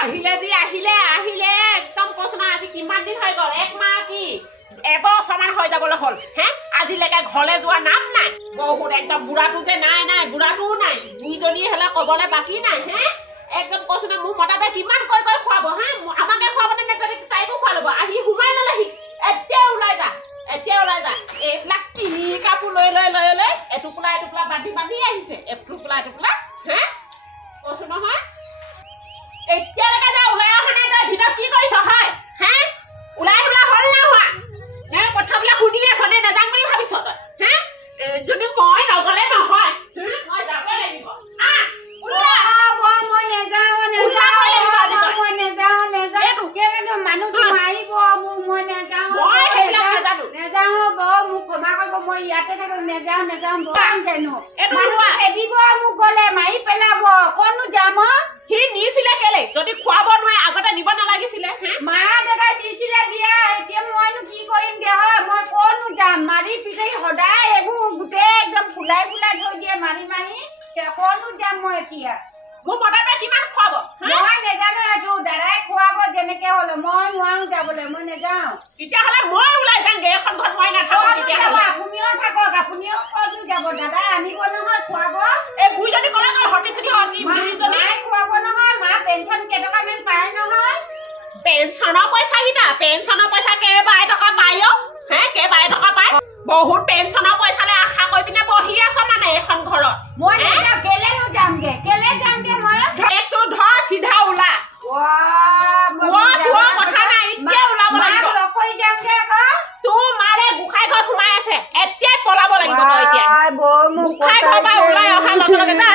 আহিলে যি আহিলে আহিলে একদম কৈছো আজি কিমান দিন হৈ গ'ল 1 মাহ কি এবছৰমান হৈ যাবলৈ হ'ল হে আজিলৈকে ঘৰলৈ যোৱা নাম নাই বহুত একদম বুঢ়াটো যে নাই নাই বুঢ়াটোও নাই দুইজনী হ'লে ক'বলৈ বাকী নাই হে একদম কৈছো না মোৰ মতাবে কিমান কৈ কৈ খুৱাব হে আমাকে খুৱাব নে তাইকো খুৱাই ল'ব আহি সোমাই ল'লেহি এতিয়া ওলাই যা এইবিলাক তিনি কাপোৰ লৈ লৈ লৈ লৈ এটুকুলা বান্ধি বান্ধি আহিছে এটুকুলা হে কৈছো নহয় এতিয়ালৈকে যা ওলাই অহা নাই তই ভিতৰত কি কৰিছ হয় হে ওলাই আহিবলৈ হ'ল না হোৱা হে কথাবিলাক শুনি আছ নে নেজান বুলি ভাবিছ তই হে যদি মই নগ'লে নহয় মই যাব লাগিব মানুহটো মাৰিব মোক মই নেযাওঁ মোক ক্ষমা কৰিব মই ইয়াতে থাকো নেযাওঁ জানো মানুহ খেদিব মোক গ'লে মাৰি পেলাব কনো যাম সি নিছিলে কেলে যদি খুৱাব নোৱাৰে আগতে নিব নালাগিছিলে মা দেউতাই দিছিলে দিয়া এতিয়া মইনো কি কৰিম দে মই কনো যাম মাৰি পিছাই সদায় এইবোৰ গোটেই একদম ফুলাই থৈ দিয়ে মাৰি কনো যাম মই এতিয়া মোৰ মতাবে কিমান খুৱাব মই নেজানো এইটো দাদাই খুৱাব যেনেকে হ'লে মই নোৱাৰো যাবলৈ মই নেযাওঁ তেতিয়াহ'লে মই ওলাই যামগে এখন ঘৰত মই নাথাকো তেতিয়াহ'লে আপুনিও ক'তো যাব দাদা আনিব নহয় খুৱাব এই বুঢ়ীজনী ক'লে হতি বুঢ়ীজনী খুৱাব নহয় মা পেঞ্চন কেইটকামান পায় নহয় পেঞ্চনৰ পইচা কেইবাৰ টকা পায় হে কেইবাৰ টকা পায় বহুত পেঞ্চনৰ পইচালে আশা কৰি পিনে বহি আছ মানে এখন ঘৰত মই কেলে যামগে মই একটু ধৰ চিধা ওলা কথা নাই এতিয়া ওলাব লাগিব লকৈ যামগে আকৌ তোৰ মাৰে গোখাই ঘৰত সোমাই আছে এতিয়াই পলাব লাগিব তই এতিয়া গোখাই ঘৰ পৰা ওলাই অহা লগে যা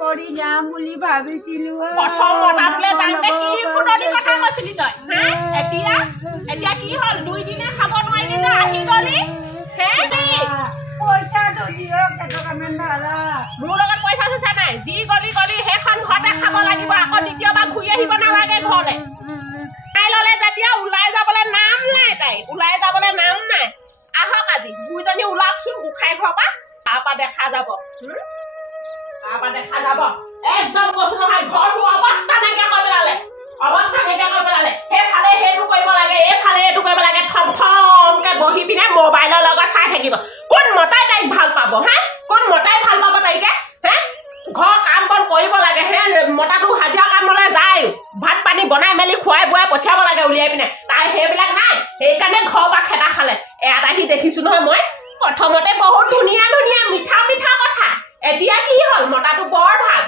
কৰি যাম বুলি ভাবিছিলো প্ৰথম মতাটোলে যাওঁতে কি ফুটনি কথা কৈছিলি তই এতিয়া কি হ'ল 2 দিনে খাব নোৱাৰিলি যে আহি গলি পইচাটো দিয়ক কেইটকামান ধাৰা মোৰ লগত পইচা চইচা নাই যি গলি সেইখন ঘৰতে খাব লাগিব আকৌ দ্বিতীয়বাৰ ঘূৰি আহিব নালাগে ঘৰলে তাই ল'লে যেতিয়া ওলাই যাবলৈ নাম নাই আহক আজি দুইজনী ওলাকচোন গোখাই ঘৰৰ পৰা তাৰপৰা দেখা যাব একদম কৈছো নহয় ঘৰটো অৱস্থা নাইকিয়া কৰি পেলালে সেইফালে সেইটো কৰিব লাগে এইফালে এইটো কৰিব লাগে থমকে বহি পিনে মোবাইলৰ লগত চাই থাকিব কোন মতাই তাইক ভাল পাব তাইকে ঘৰ কাম বন কৰিব লাগে মতাটো হাজিৰা কামলৈ যায় ভাত পানী বনাই মেলি খুৱাই বুৱাই পঠিয়াব লাগে উলিয়াই পিনে তাই সেইবিলাক নাই সেইকাৰণে ঘৰৰ পৰা খেদা খালে ইয়াত আহি দেখিছো নহয় মই প্ৰথমতে বহুত ধুনীয়া মিঠা কথা এতিয়া কি হ'ল মতাটো বৰ ভাল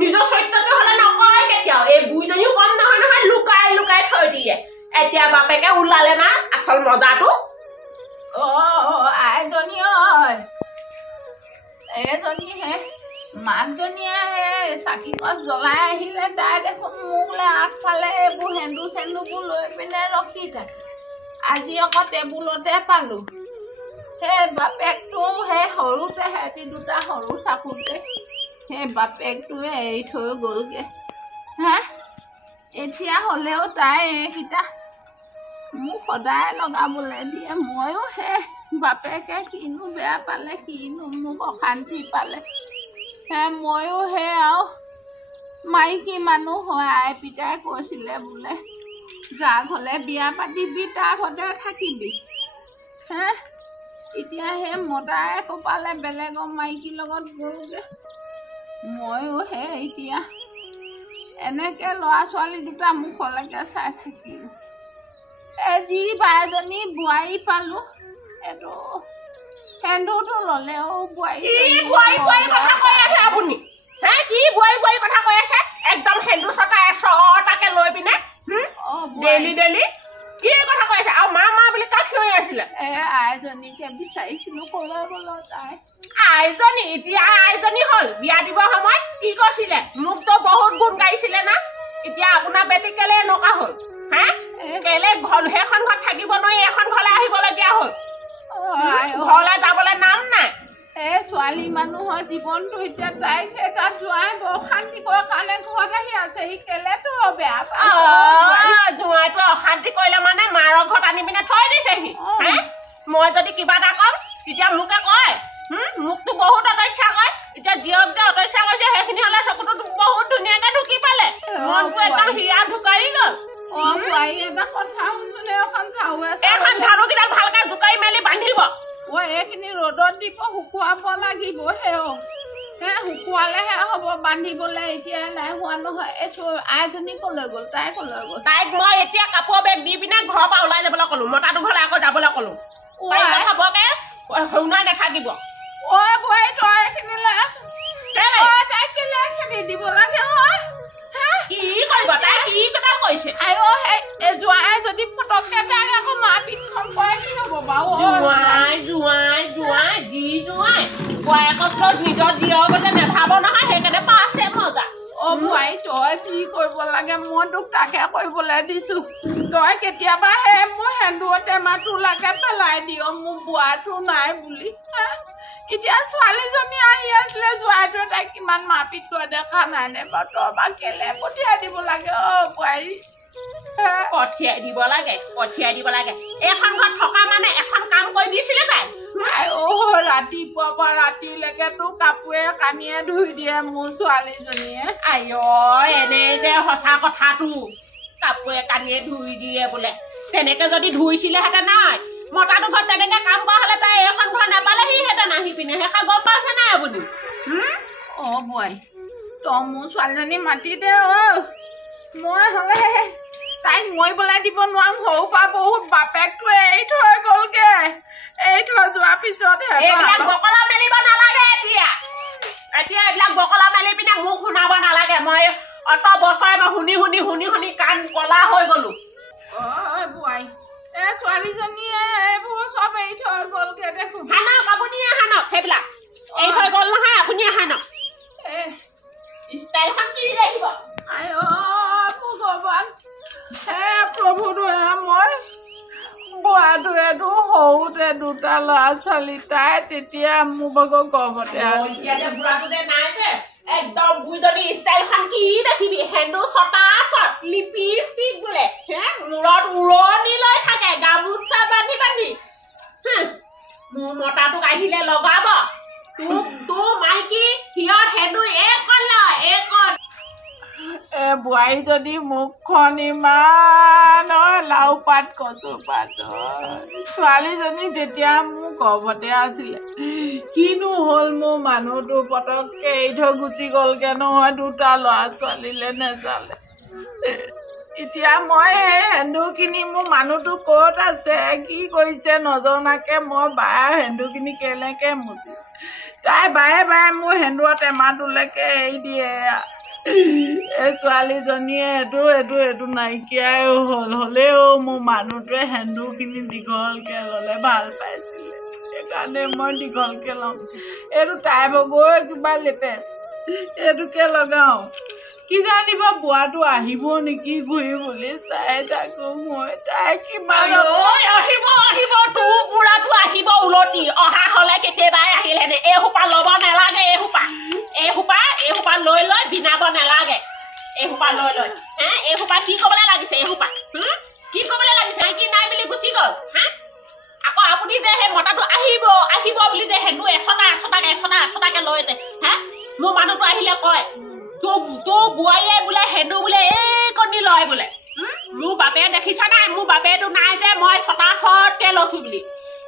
নিজৰ চৰিত্ৰটো হ'লে নকয় কেতিয়াও এই বুঢ়ীজনীও কম নহয় লুকাই থৈ দিয়ে এতিয়া বাপেকে ওলালে না আচল মজাটো আইজনী এজনী মাকজনীয়ে চাকি গছ জ্বলাই আহিলে তাই দেখোন মোকলে আগফালে এইবোৰ সেন্দুৰবোৰ লৈ পিনে ৰখি থাকে আজি আকৌ টেবুলতে পালোঁ সেই বাপেকটো সৰুতে সিহঁতি দুটা সৰু থাকোঁতে সেই বাপেকটোৱে এৰি থৈ গ'লগৈ এতিয়া হ'লেও তাই এইকেইটা মোক সদায় লগাবলৈ দিয়ে ময়ো বাপেকে কিনো বেয়া পালে কিনো মোক অশান্তি পালে ময়ো আৰু মাইকী মানুহ হয় আই পিতাই কৈছিলে বোলে যাৰ ঘৰলে বিয়া পাতিবি তাৰ ঘৰতে থাকিবি এতিয়া মতাই কপালে বেলেগৰ মাইকীৰ লগত গ'লগৈ ময়ো এতিয়া এনেকৈ ল'ৰা ছোৱালী দুটা মুখলৈকে চাই থাকিলোঁ যি বাইজনী বোৱাৰী পালোঁ এইটো সেন্দুৰটো ল'লে বোৱাৰী কথা কৈ আছে আপুনি কি বোৱাৰী কথা কৈ আছে একদম সেন্দুৰ চটাকে লৈ পিনে ডেইলি কি কথা কৈ আছে আৰু মা বুলি কাক চিঞৰি আছিলে আইজনীকে বিচাৰিছিলো তাই আইজনী এতিয়া আইজনী হ'ল বিয়া দিব সময়ত কি কৈছিলে মোকতো বহুত গুণ গাইছিলে না এতিয়া আপোনাৰ বেটি কেলে এনেকুৱা হ'ল কেলে সেইখন ঘৰত থাকিব নোৱাৰি এখন ঘৰলৈ আহিবলগীয়া হ'ল ঘৰলৈ যাবলৈ নাম নাই ছোৱালী মানুহৰ জীৱনটো এতিয়া তাইক তাত যোৱাই অশান্তি কৰাৰ কাৰণে ঘৰত আহি আছে সি কেলেতো বেয়া জোঁৱাইটো অশান্তি কৰিলে মানে মাৰৰ ঘৰত আনি পিনে থৈ দিছেহি মই যদি কিবা এটা কম তেতিয়া মোকে কয় মোকতো বহুত অতইচ্ছা কয় এতিয়া দিয়ক যে অতইচ্ছা কৰিছে সেইখিনি হ'লে চকুটো কথা শুনচোন এখন চাউৱে এখন ঝাৰু কিডাল ভালকে জোকাৰি মেলি বান্ধিব ঐ এইখিনি ৰ'দত দিব শুকুৱাব লাগিব সেও শুকুৱালেহে হ'ব বান্ধিবলৈ এতিয়া নাই হোৱা নহয় এই আইজনী ক'লৈ গ'ল তাই ক'লৈ গ'ল তাইক মই এতিয়া কাপোৰ বেগ দি পিনে ঘৰৰ পৰা ওলাই যাবলৈ ক'লো মতাটো ঘৰলৈ আকৌ যাবলৈ ক'লো খাবকে শুনাই নাথাকিব ঐ বোৱাৰী তই এইখিনি লৈ আছ তাইক কেলে খেদি দিব লাগে কি কৰিব তাই কি কথা কৈছে জোৱাই যদি ফটককে তাইক আকৌ মাৰপিটখন কৰে কি হ'ব বাৰু জোৱাই যি জোৱাই বয়েকত নিজৰ জীয়েও গতে নেভাব নহয় সেইকাৰণে পাছে মজা বোৱাৰী তই কি কৰিব লাগে মই তোক তাকে কৰিবলৈ দিছো তই কেতিয়াবা মোৰ সেন্দুৰ টেমাটো লাগে পেলাই দিয় মোৰ বোৱাটো নাই বুলি এতিয়া ছোৱালীজনী আহি আছিলে জোৱাইটোৱে তাইক কিমান মাৰপিট কৰে দেখা নাই নে বাৰু তই বা কেলে পঠিয়াই দিব লাগে বোৱাৰী পঠিয়াই দিব লাগে এখন ঘৰত থকা মানে এখন কাম কৰি দিছিলে তাই ৰাতিপুৱাৰ পৰা ৰাতিলৈকে তোৰ কাপোৰে কানিয়ে ধুই দিয়ে মোৰ ছোৱালীজনীয়ে এনেই যে সঁচা কথাটো কাপোৰে কানিয়ে ধুই দিয়ে বোলে তেনেকে যদি ধুইছিলেহেঁতেন নাই মতাটো ঘৰত তেনেকে কাম কৰা হ'লে তাই এখন ঘৰ নাপালেহিহেঁতেন আহি পিনে সেইষা গম পাইছে নাই আপুনি বোৱাৰী তই মোৰ ছোৱালীজনী মাতি দে মই হ'লে তাইক মৰিবলৈ দিব নোৱাৰো সৰুৰ পৰা বহুত বাপেকটো এৰি থৈ গ'লগে এই থৈ যোৱাৰ পিছত এইবিলাক বকলা মেলিব নালাগে এতিয়া এইবিলাক বকলা মেলি পিনে মোক শুনাব নালাগে মই অত বছৰে মই শুনি কাণ কলা হৈ গলো বোৱাৰী ছোৱালীজনীয়ে এইবোৰ চব এৰি থৈ গ'লগে দেখোন হানক আপুনি হানক সেইবিলাক এৰি থৈ গ'ল নহয় আপুনি হানক ষ্টাইলখন কি লাগিব ভগৱান প্ৰভু দয়া মই বোৱাটোৱেতো সৰুতে দুটা ল'ৰা ছোৱালী তাই তেতিয়া মোৰ ভাগৰ গৰ্ভতে বুঢ়াটো যে নাই যে একদম বুঢ়ীজনী ষ্টাইলখন কি দেখিবি হেন্দু চটা চট লিপষ্টিক বোলে মূৰত উৰণি লৈ থাকে গামোচা বান্ধি মোৰ মতাটোক আহিলে লগাব তোৰ মাইকী সিহঁত হেন্দু এইকণ লয় এইকণ বোৱাৰী যদি মুখখন ইমান লাও পাত কচু পাত ছোৱালীজনী তেতিয়া মোৰ গৰ্ভতে আছিলে কিনো হ'ল মোৰ মানুহটো পটককে এৰি থৈ গুচি গ'লগে নহয় দুটা ল'ৰা ছোৱালীলে নেজালে এতিয়া মই সেই সেন্দুৰখিনি মোৰ মানুহটো ক'ত আছে কি কৰিছে নজনাকে মই বায়ে সেন্দুৰখিনি কেনেকে মুচি তাই বায়ে মোৰ সেন্দুৰৰ টেমাটোলৈকে এৰি দিয়ে এই ছোৱালীজনীয়ে এইটো নাইকিয়াই হ'লেও মোৰ মানুহটোৱে সেন্দুৰখিনি দীঘলকৈ ল'লে ভাল পাইছিলে সেইকাৰণে মই দীঘলকৈ ল'ম এইটো তাই বগৈ কিবা লেপেচ এইটোকে লগাওঁ কি জানিব বোৱাটো আহিব নেকি ঘূৰি বুলি চাই থাকোঁ মই তাই কিমান আহিব তোৰ বুঢ়াটো আহিব উলটি অহা হ'লে কেতিয়াবাই আহিলেনে এইসোপা ল'ব নালাগে এইসোপা লৈ বিনাব নালাগে এইসোপা লৈ এইসোপা কি ক'বলৈ লাগিছে এইসোপা কি ক'বলৈ লাগিছে কি নাই বুলি গুচি গ'ল আকৌ আপুনি যে সেই মতাটো আহিব বুলি যে হেন্দু এচটাকে লৈ যে মোৰ মানুহটো আহিলে কয় তোৰ বোৱাৰীয়ে বোলে হেন্দু বোলে এই কণী লয় বোলে মোৰ বাপে দেখিছ নাই মোৰ বাপেটো নাই যে মই চটা চটকে লৈছো বুলি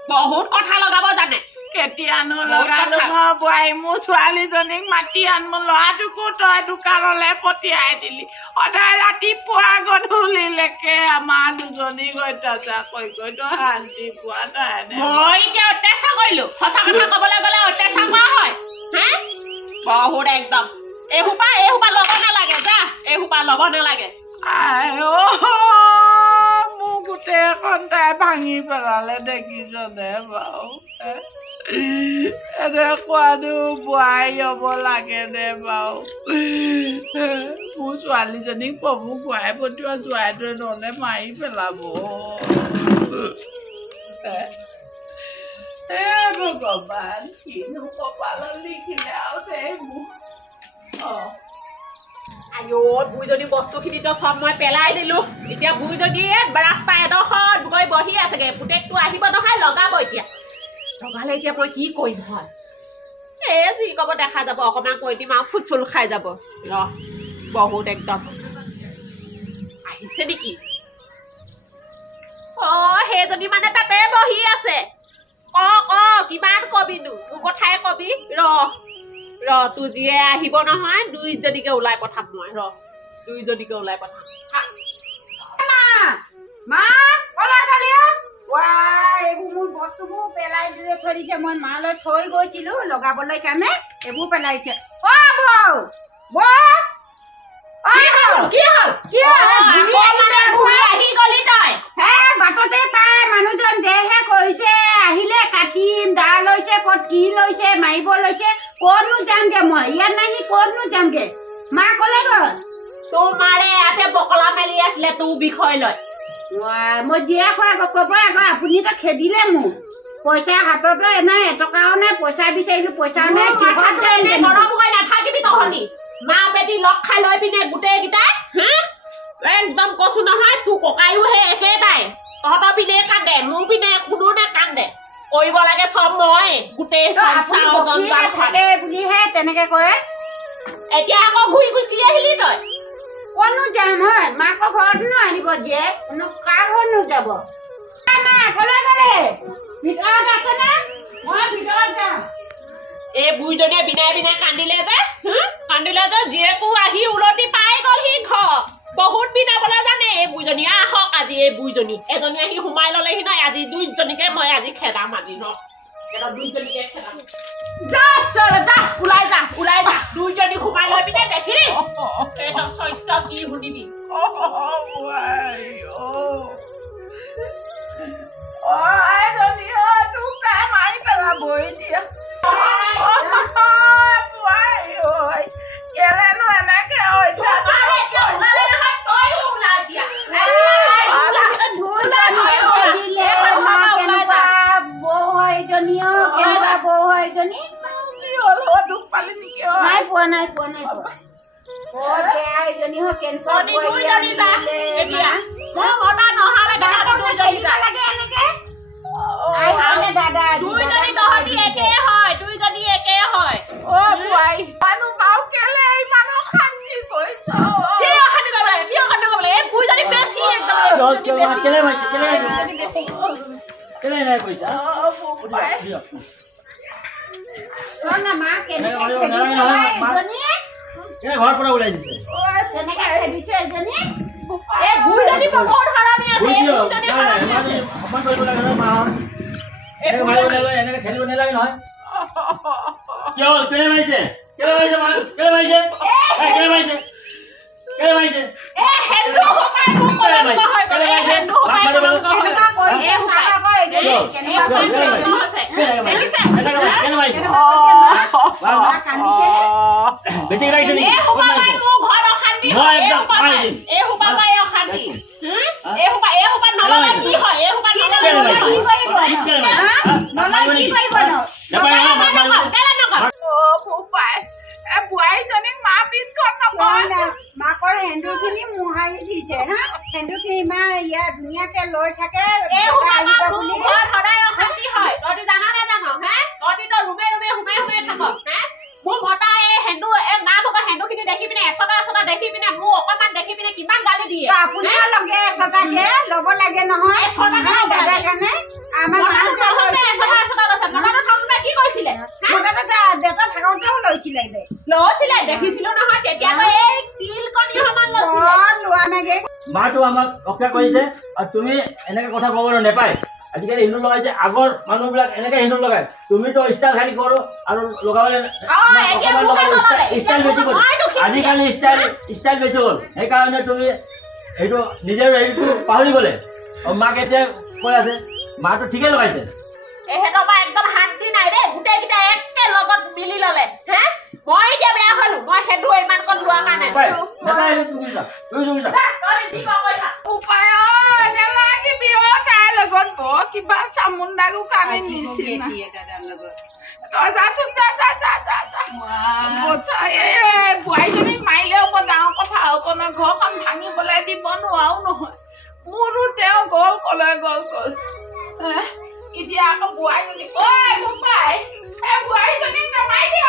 বহুত কথা লগাব জানে কেতিয়ানো লগালো বোৱাৰী মোৰ ছোৱালীজনীক মাতি আন মোৰ ল'ৰাটোকো তই দোকানলৈ পঠিয়াই দিলি সদায় ৰাতিপুৱা গধূলিলৈকে আমাৰ দুজনীক অত্যাচাৰ কৰি তই শান্তি পোৱা নাই মই এতিয়া অত্যাচাৰ কৰিলো সঁচা কথা ক'বলৈ গ'লে অত্যাচাৰ কৰা হয় বহুত একদম এইসোপা ল'ব নালাগে যা এইসোপা ল'ব নালাগে মোৰ গোটেইখন তাই ভাঙি পেলালে দেখিছনে বাৰু এনেকুৱানো বোৱাৰী হ'ব লাগে নে বাৰু মোৰ ছোৱালীজনীক প্ৰভু খুৱাই পঠিওৱা জোৱাইটোৱে নহ'লে মাৰি পেলাব ভগৱান কিনো কপালত লিখিলে আৰু দেই বুঢ়ীজনী বস্তুখিনিতো চব মই পেলাই দিলো এতিয়া বুঢ়ীজনী ৰাস্তা এডোখৰত গৈ বহি আছেগে পুতেকটো আহিব নহয় লগাব এতিয়া লগালে এতিয়া মই কি কৰিম হয় যি ক'ব দেখা যাব অকণমান কৈ দিম আৰু ফুচুল খাই যাব বহুত একদম আহিছে নেকি সেইজনী মানে তাতে বহি আছে ক কিমান কবিনো তোৰ কথাই কবি ৰ তোৰ যিয়ে আহিব নহয় দুইজনীকে ওলাই পঠাম মই দুইজনীকে ওলাই পঠাম মা কলা কালিয়া এইবোৰ মোৰ বস্তুবোৰ পেলাই থৈ দিছে মই মালৈ থৈ গৈছিলো লগাবলৈ কাৰণে এইবোৰ পেলাইছে বাটতে পাই মানুহজন যেহে কৰিছে আহিলে কাটিম দা লৈছে ক'ত কি লৈছে মাৰিব লৈছে ক'তনো যামগে মই ইয়াত নাহি ক'তনো যামগে মা ক'লে গ'ল তোমাৰে ইয়াতে বকলা মেলি আছিলে তোৰ বিষয় লৈ মই জীয়ে কয় ক'ব আকৌ আপুনি তো খেদিলে মোক পইচা হাতত নাই এটকাও নাই পইচা বিচাৰিলো পইচা নাই গৰম হৈ নাথাকিবি তহঁতি মা বেটি লগ খাই লৈ পিনে গোটেইকেইটাই একদম কৈছো নহয় তোৰ ককায়ো সেই একেটাই তহঁতৰ পিনে কান্দে মোৰ পিনে কোনো নাকান্দে কৰিব লাগে চব মই গোটেই বুলিহে তেনেকে কয় এতিয়া আকৌ ঘূৰি গুচি আহিলি তই কনো যাম হয় মাকৰ ঘৰত নো আহিব যে কাৰ ঘৰত নো যাব কলৈ গলে ভিতৰত আছে নে মই ভিতৰত যাম এই বুঢ়ীজনীয়ে বিনাই বিনাই কান্দিলে যে জীয়েকো আহি উলটি পাই গ'লহি ঘৰ বহুত বিনাবলৈ জানে এই বুঢ়ীজনী আহক আজি এই বুঢ়ীজনী এজনী আহি সোমাই ললেহি নহয় আজি দুইজনীকে মই আজি খেদাম আজি দুইজনীকে খেদাম যা ওলাই যা দুইজনী সোমাই লৈ পিনে দেখিলি চৈত্য কি শুনিবি মাৰি পেলাবই দিয়া কেলেনো এনেকে ঘৰ পৰা ওলাই দিছে এনেকে খেলিব নালাগে নহয় কিয় কেলে মাৰিছে বেছি লাগিছে নেকি মাকৰ সেন্দুৰ খিনি মোহাৰি দিছে হা সেন্দুৰ খিনি ইমান ইয়াত ধুনীয়াকে লৈ থাকে মোৰ মতা এই সেন্দুৰ মা থকা সেন্দুৰ খিনি দেখি পিনে এচটা দেখি পিনে মোক অকমান দেখি পিনে কিমান গালি দিয়ে আপোনাৰ লগে এচটাকে ল'ব লাগে নহয় দাদাৰ কাৰণে আমাৰ কি কৈছিলে দেউতা থাকোতেও লৈছিলে দেখিছিলো নহয় তেতিয়া এই তিল কণী সমান লোৱা নাগে মাটো আমাক ৰক্ষা কৰিছে আৰু তুমি এনেকে কথা ক'বলৈ নেপায় আজিকালি হিন্দু লগাইছে আগৰ মানুহবিলাক এনেকে হিন্দু লগায় তুমিতো ষ্টাইল খালি কৰো আৰু লগাবলৈ ষ্টাইল বেছি কৰো আজিকালি ষ্টাইল বেছি হ'ল সেইকাৰণে তুমি এইটো নিজৰ হেৰিটো পাহৰি গ'লে আৰু মাকে এতিয়া কৈ আছে মাটো ঠিকে লগাইছে এহেঁতৰ পৰা একদম শান্তি নাই দেই গোটেইকেইটা একে লগত মিলি ললে মই এতিয়া বেয়া হলো মই সেইটো ইমান কণ লোৱাৰ কাৰণে উপায় নালাগিবি তাইৰ লগত বৰ কিবা চামুণ্ডাৰো কাৰণে নিচিনা তই যাচোন বোৱাৰীজনী মাৰিলেও বৰ ডাঙৰ কথা হ'ব নহয় ঘৰখন ভাঙিবলৈ দিব নোৱাৰো নহয় মোৰো তেওঁ গ'ল কলৈ গ'ল এতিয়া আকৌ বোৱাৰীজনী বোৱাৰীজনীক নামাৰিবি